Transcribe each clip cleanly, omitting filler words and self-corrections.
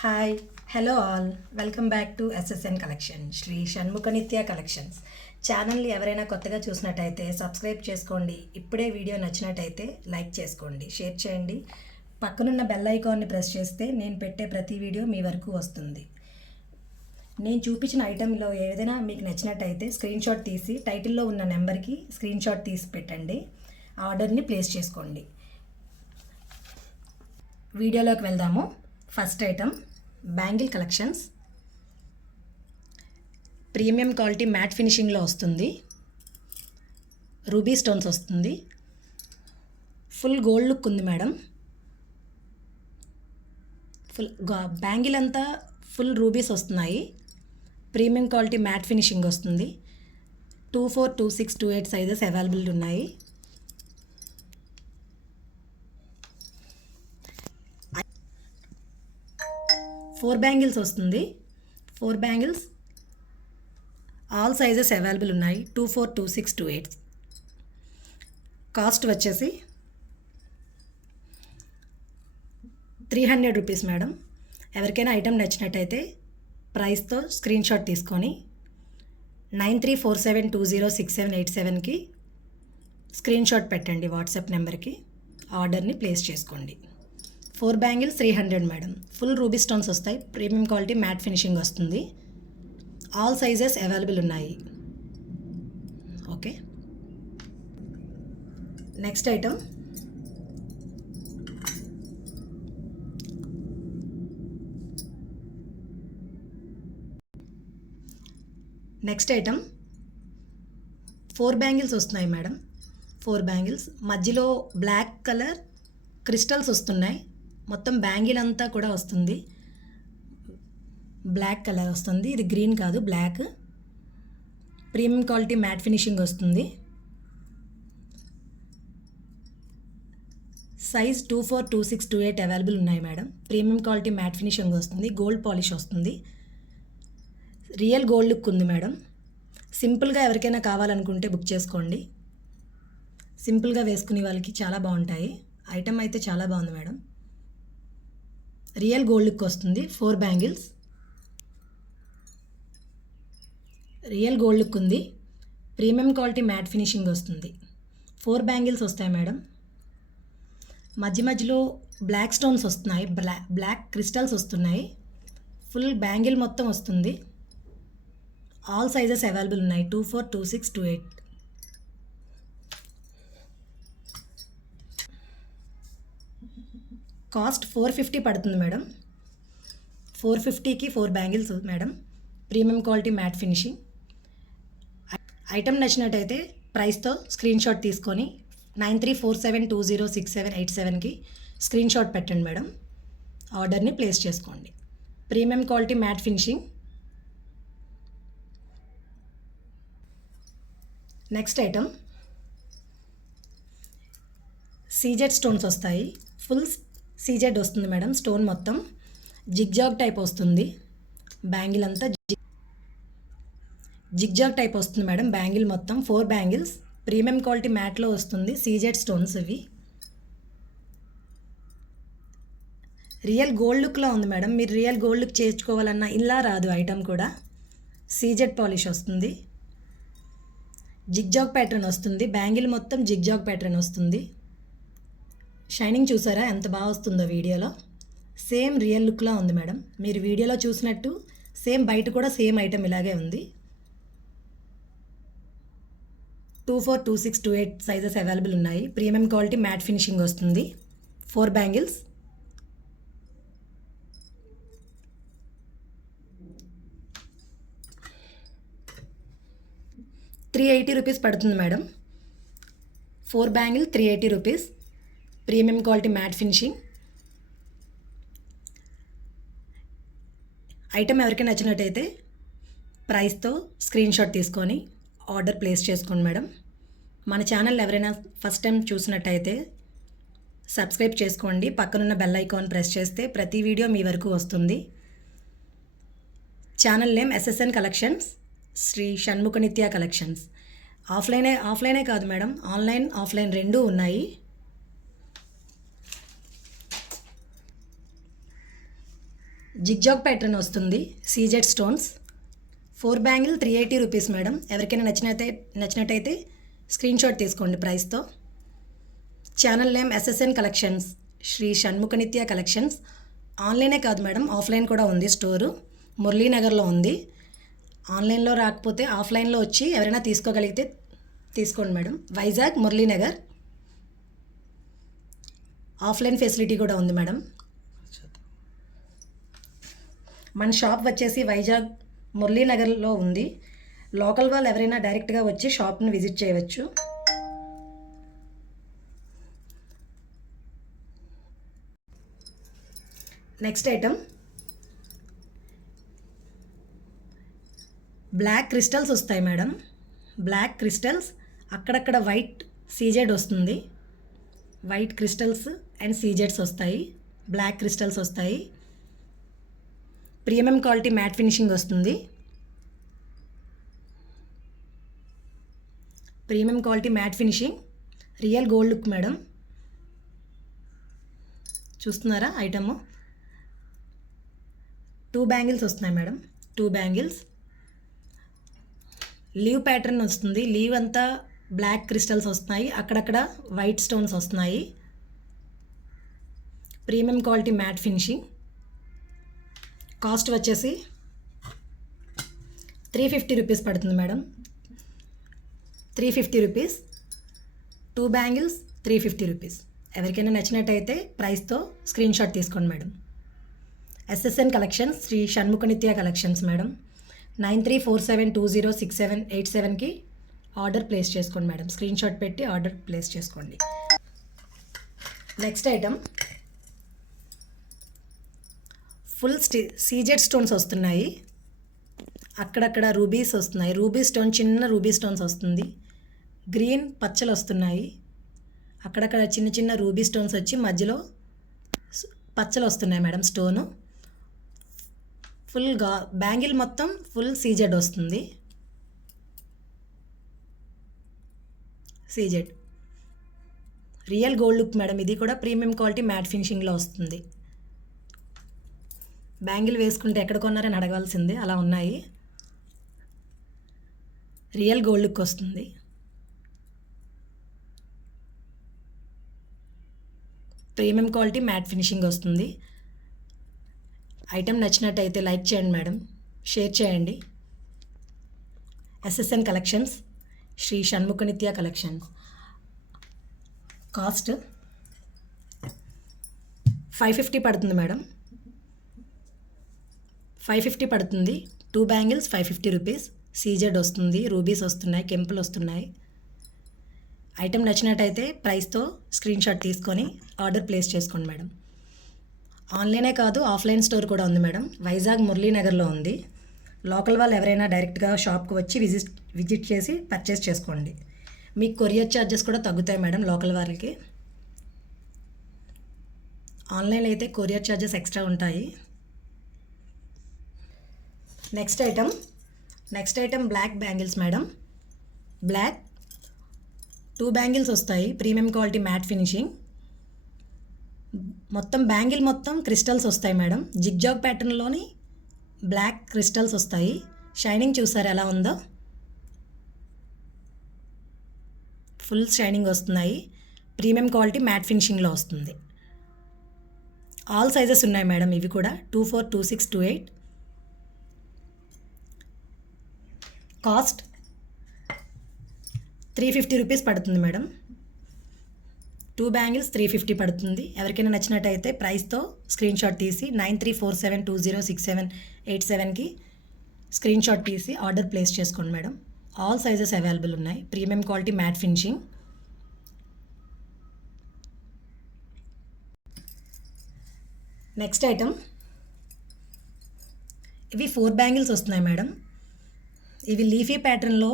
Hi hello all welcome back to SSN collection Shri Shanmukhanitya collections ఛానల్ని ఎవరైనా కొత్తగా చూసినట్టయితే సబ్స్క్రైబ్ చేసుకోండి. ఇప్పుడే వీడియో నచ్చినట్టయితే లైక్ చేసుకోండి, షేర్ చేయండి. పక్కనున్న బెల్ ఐకాన్ని ప్రెస్ చేస్తే నేను పెట్టే ప్రతి వీడియో మీ వరకు వస్తుంది. నేను చూపించిన ఐటెంలో ఏదైనా మీకు నచ్చినట్టయితే స్క్రీన్ షాట్ తీసి టైటిల్లో ఉన్న నెంబర్కి స్క్రీన్ షాట్ తీసి పెట్టండి. ఆర్డర్ని ప్లేస్ చేసుకోండి. వీడియోలోకి వెళ్దాము. First item bangle collections. Premium quality matte ఫినిషింగ్లో వస్తుంది. రూబీ స్టోన్స్ వస్తుంది. ఫుల్ గోల్డ్ లుక్ ఉంది మేడం. ఫుల్ బ్యాంగిల్ అంతా ఫుల్ రూబీస్ వస్తున్నాయి. ప్రీమియం క్వాలిటీ మ్యాట్ ఫినిషింగ్ వస్తుంది. 24, 26, 28 సైజెస్ అవైలబుల్ ఉన్నాయి. ఫోర్ బ్యాంగిల్స్ వస్తుంది. 4 బ్యాంగిల్స్ ఆల్ సైజెస్ అవైలబుల్ ఉన్నాయి. 24, 26, 28. కాస్ట్ వచ్చేసి 300 రూపీస్ మేడం. ఎవరికైనా ఐటెం నచ్చినట్టయితే ప్రైస్తో స్క్రీన్ షాట్ తీసుకొని 9347206787కి స్క్రీన్ షాట్ పెట్టండి. వాట్సాప్ నెంబర్కి ఆర్డర్ని ప్లేస్ చేసుకోండి. 4 bangles 300 madam. Full ruby stones వస్తాయి. ప్రీమియం క్వాలిటీ మ్యాట్ ఫినిషింగ్ వస్తుంది. ఆల్ సైజెస్ అవైలబుల్ ఉన్నాయి. Okay, next item next item 4 bangles వస్తున్నాయి మేడం. 4 బ్యాంగిల్స్ మధ్యలో బ్లాక్ కలర్ క్రిస్టల్స్ వస్తున్నాయి. మొత్తం బ్యాంగిల్ అంతా కూడా వస్తుంది. బ్లాక్ కలర్ వస్తుంది. ఇది గ్రీన్ కాదు, black. Premium quality matte finishing వస్తుంది. సైజ్ 24, 26, 28 అవైలబుల్ ఉన్నాయి madam. Premium quality matte finishing వస్తుంది. గోల్డ్ పాలిష్ వస్తుంది. రియల్ గోల్డ్ లుక్ ఉంది మేడం. సింపుల్గా ఎవరికైనా కావాలనుకుంటే బుక్ చేసుకోండి. సింపుల్గా వేసుకునే వాళ్ళకి చాలా బాగుంటాయి. ఐటమ్ అయితే చాలా బాగుంది మేడం. రియల్ గోల్డ్ లుక్ వస్తుంది. 4 బ్యాంగిల్స్ రియల్ గోల్డ్ లుక్ ఉంది. ప్రీమియం క్వాలిటీ మ్యాట్ ఫినిషింగ్ వస్తుంది. 4 బ్యాంగిల్స్ వస్తాయి మేడం. మధ్య మధ్యలో బ్లాక్ స్టోన్స్ వస్తున్నాయి. బ్లాక్ క్రిస్టల్స్ వస్తున్నాయి. ఫుల్ బ్యాంగిల్ మొత్తం వస్తుంది. ఆల్ సైజెస్ అవైలబుల్ ఉన్నాయి. 24, 26, 28. కాస్ట్ 450 పడుతుంది మేడం. 450కి 4 bangles madam. Premium quality matte finishing. Item నచ్చినట్టయితే ప్రైస్తో స్క్రీన్ షాట్ తీసుకొని 9347206787కి స్క్రీన్ షాట్ పెట్టండి మేడం. ఆర్డర్ని ప్లేస్ చేసుకోండి. Premium quality matte finishing. Next item CZ stones వస్తాయి. ఫుల్ సీజెడ్ వస్తుంది మేడం. స్టోన్ మొత్తం జిగ్జాగ్ టైప్ వస్తుంది. బ్యాంగిల్ అంతా జిగ్జాగ్ టైప్ వస్తుంది మేడం. బ్యాంగిల్ మొత్తం 4 బ్యాంగిల్స్ ప్రీమియం క్వాలిటీ మ్యాట్లో వస్తుంది. సీజెడ్ స్టోన్స్ ఇవి. రియల్ గోల్డ్ లుక్లో ఉంది మేడం. మీరు రియల్ గోల్డ్ లుక్ చేర్చుకోవాలన్నా ఇలా రాదు. ఐటమ్ కూడా సీజెడ్ పాలిష్ వస్తుంది. జిగ్జాగ్ ప్యాటర్న్ వస్తుంది. బ్యాంగిల్ మొత్తం జిగ్జాగ్ ప్యాటర్న్ వస్తుంది. షైనింగ్ చూసారా ఎంత బాగా వస్తుందో వీడియోలో. సేమ్ రియల్ లుక్లా ఉంది మేడం. మీరు వీడియోలో చూసినట్టు సేమ్ బయట కూడా సేమ్ ఐటమ్ ఇలాగే ఉంది. 24, 26, 28 సైజెస్ అవైలబుల్ ఉన్నాయి. ప్రీమియం క్వాలిటీ మ్యాట్ ఫినిషింగ్ వస్తుంది. 4 బ్యాంగిల్స్ ₹380 పడుతుంది madam. 4 bangle 380 rupees. Premium quality matte finishing. Item ఎవరికి నచ్చినట్టయితే ప్రైస్తో స్క్రీన్ షాట్ తీసుకొని ఆర్డర్ ప్లేస్ చేసుకోండి మేడం. మన ఛానల్ ఎవరైనా ఫస్ట్ టైం చూసినట్టయితే సబ్స్క్రైబ్ చేసుకోండి. పక్కనున్న బెల్ ఐకాన్ ప్రెస్ చేస్తే ప్రతి వీడియో మీ వరకు వస్తుంది. Channel name SSN collections, Shri Shanmukhanitya collections. ఆఫ్లైనే కాదు మేడం, ఆన్లైన్ ఆఫ్లైన్ రెండూ ఉన్నాయి. జిగ్జాగ్ ప్యాటర్న్ వస్తుంది, CZ stones. 4 bangle 380 rupees madam. ఎవరికైనా నచ్చినట్టయితే స్క్రీన్ షాట్ తీసుకోండి ప్రైస్తో. Channel name SSN collections, Shri Shanmukhanitya collections. ఆన్లైనే కాదు మేడం, ఆఫ్లైన్ కూడా ఉంది స్టోరు. మురళీనగర్లో ఉంది. ఆన్లైన్లో రాకపోతే ఆఫ్లైన్లో వచ్చి ఎవరైనా తీసుకోగలిగితే తీసుకోండి madam. Vizag Muralinagar. Offline facility కూడా ఉంది మేడం. మన షాప్ వచ్చేసి వైజాగ్ మురళీనగర్లో ఉంది. లోకల్ వాళ్ళు ఎవరైనా డైరెక్ట్గా వచ్చి షాప్ని విజిట్ చేయవచ్చు. నెక్స్ట్ ఐటమ్ బ్లాక్ క్రిస్టల్స్ వస్తాయి మేడం. బ్లాక్ క్రిస్టల్స్, అక్కడక్కడ వైట్ సీజెడ్ వస్తుంది. వైట్ క్రిస్టల్స్ అండ్ సీజెడ్స్ వస్తాయి. బ్లాక్ క్రిస్టల్స్ వస్తాయి. ప్రీమియం క్వాలిటీ మ్యాట్ ఫినిషింగ్ వస్తుంది. Premium quality matte finishing, real gold look madam. చూస్తున్నారా ఐటమ్? 2 బ్యాంగిల్స్ వస్తున్నాయి మేడం. 2 బ్యాంగిల్స్. లీవ్ ప్యాటర్న్ వస్తుంది. Leave అంతా బ్లాక్ క్రిస్టల్స్ వస్తున్నాయి, అక్కడక్కడ వైట్ స్టోన్స్ వస్తున్నాయి. Premium quality matte finishing. Cost వచ్చేసి 350 రూపీస్ పడుతుంది మేడం. 350 రూపీస్. 2 bangles 350 rupees. ఎవరికైనా నచ్చినట్టయితే ప్రైస్తో స్క్రీన్ షాట్ తీసుకోండి madam. SSN collections, Shri Shanmukhanitya collections madam. 9347206787కి ఆర్డర్ ప్లేస్ చేసుకోండి మేడం. స్క్రీన్ షాట్ పెట్టి ఆర్డర్ ప్లేస్ చేసుకోండి. Next item full CZ stones వస్తున్నాయి. అక్కడక్కడ రూబీస్ వస్తున్నాయి. రూబీ స్టోన్, చిన్న రూబీ స్టోన్స్ వస్తుంది. గ్రీన్ పచ్చలు వస్తున్నాయి. అక్కడక్కడ చిన్న చిన్న రూబీ స్టోన్స్ వచ్చి మధ్యలో పచ్చలు వస్తున్నాయి మేడం. స్టోను ఫుల్గా బ్యాంగిల్ మొత్తం ఫుల్ సీజెడ్ వస్తుంది. CZ real gold look madam. ఇది కూడా ప్రీమియం క్వాలిటీ మ్యాట్ ఫినిషింగ్లో వస్తుంది. బ్యాంగిల్ వేసుకుంటే ఎక్కడ కొన్నారని అడగాల్సిందే, అలా ఉన్నాయి. రియల్ గోల్డ్ లుక్ వస్తుంది. ప్రీమియం క్వాలిటీ మ్యాట్ ఫినిషింగ్ వస్తుంది. ఐటమ్ నచ్చినట్టయితే లైక్ చేయండి మేడం, షేర్ చేయండి. SSN collections, Shri Shanmukhanitya collections. Cost 550 పడుతుంది మేడం. 550 పడుతుంది. 2 బ్యాంగిల్స్ 550 రూపీస్. సీజెడ్ వస్తుంది, రూబీస్ వస్తున్నాయి, కెంపులు వస్తున్నాయి. ఐటమ్ నచ్చినట్టయితే ప్రైస్తో స్క్రీన్ షాట్ తీసుకొని ఆర్డర్ ప్లేస్ చేసుకోండి మేడం. ఆన్లైనే కాదు, ఆఫ్లైన్ స్టోర్ కూడా ఉంది మేడం. వైజాగ్ మురళీనగర్లో ఉంది. లోకల్ వాళ్ళు ఎవరైనా డైరెక్ట్గా షాప్కి వచ్చి విజిట్ చేసి పర్చేస్ చేసుకోండి. మీకు కొరియర్ ఛార్జెస్ కూడా తగ్గుతాయి మేడం లోకల్ వాళ్ళకి. ఆన్లైన్ అయితే కొరియర్ ఛార్జెస్ ఎక్స్ట్రా ఉంటాయి. Next item black bangles madam. Black 2 bangles వస్తాయి. Premium quality matte finishing. మొత్తం బ్యాంగిల్ మొత్తం క్రిస్టల్స్ వస్తాయి మేడం. జిగ్జాగ్ ప్యాటర్న్లోని బ్లాక్ క్రిస్టల్స్ వస్తాయి. షైనింగ్ చూసారు ఎలా ఉందో? ఫుల్ షైనింగ్ వస్తున్నాయి. ప్రీమియం క్వాలిటీ మ్యాట్ ఫినిషింగ్లో వస్తుంది. ఆల్ సైజెస్ ఉన్నాయి మేడం. ఇవి కూడా 24, 26, 28. కాస్ట్ 350 రూపీస్ పడుతుంది మేడం. 2 బ్యాంగిల్స్ 350 పడుతుంది. ఎవరికైనా నచ్చినట్టయితే ప్రైస్తో స్క్రీన్ షాట్ తీసి 9347206787కి స్క్రీన్ షాట్ తీసి ఆర్డర్ ప్లేస్ చేసుకోండి మేడం. ఆల్ సైజెస్ అవైలబుల్ ఉన్నాయి. Premium quality matte finishing. Next item ఇవి 4 బ్యాంగిల్స్ వస్తున్నాయి మేడం. ఇవి లీఫీ ప్యాటర్న్లో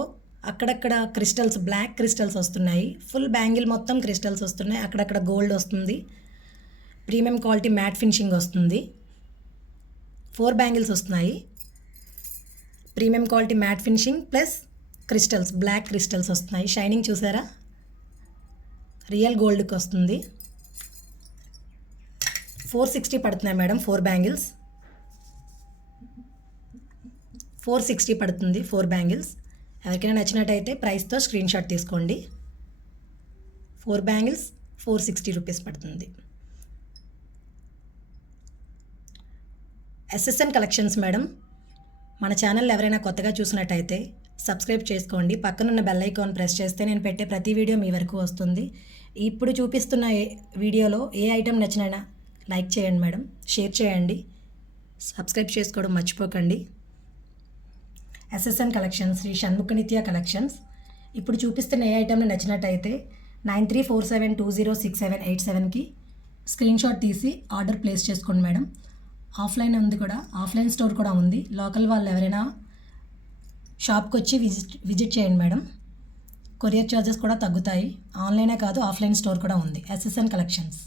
అక్కడక్కడ క్రిస్టల్స్, బ్లాక్ క్రిస్టల్స్ వస్తున్నాయి. ఫుల్ బ్యాంగిల్ మొత్తం క్రిస్టల్స్ వస్తున్నాయి. అక్కడక్కడ గోల్డ్ వస్తుంది. ప్రీమియం క్వాలిటీ మ్యాట్ ఫినిషింగ్ వస్తుంది. 4 బ్యాంగిల్స్ వస్తున్నాయి. Premium quality matte finishing plus crystals, black crystals వస్తున్నాయి. షైనింగ్ చూసారా? రియల్ గోల్డ్కి వస్తుంది. 460 పడుతున్నాయి మేడం 4 బ్యాంగిల్స్. 460 పడుతుంది 4 బ్యాంగిల్స్. ఎవరికైనా నచ్చినట్టయితే ప్రైస్తో స్క్రీన్ షాట్ తీసుకోండి. 4 బ్యాంగిల్స్ 460 రూపీస్ పడుతుంది. SSN collections madam. మన ఛానల్ ఎవరైనా కొత్తగా చూసినట్టయితే సబ్స్క్రైబ్ చేసుకోండి. పక్కనున్న బెల్ ఐకాన్ ప్రెస్ చేస్తే నేను పెట్టే ప్రతి వీడియో మీ వరకు వస్తుంది. ఇప్పుడు చూపిస్తున్న వీడియోలో ఏ ఐటెం నచ్చినా లైక్ చేయండి మేడం, షేర్ చేయండి, సబ్స్క్రైబ్ చేసుకోవడం మర్చిపోకండి. SSN collections, Shri Shanmukhanitya collections. ఇప్పుడు చూపిస్తున్న ఏ ఐటెంని నచ్చినట్టయితే 9347206787కి స్క్రీన్ షాట్ తీసి ఆర్డర్ ప్లేస్ చేసుకోండి మేడం. ఆఫ్లైన్ ఉంది కూడా, ఆఫ్లైన్ స్టోర్ కూడా ఉంది. లోకల్ వాళ్ళు ఎవరైనా షాప్కి వచ్చి విజిట్ చేయండి మేడం. కొరియర్ ఛార్జెస్ కూడా తగ్గుతాయి. ఆన్లైనే కాదు, ఆఫ్లైన్ స్టోర్ కూడా ఉంది. SSN collections.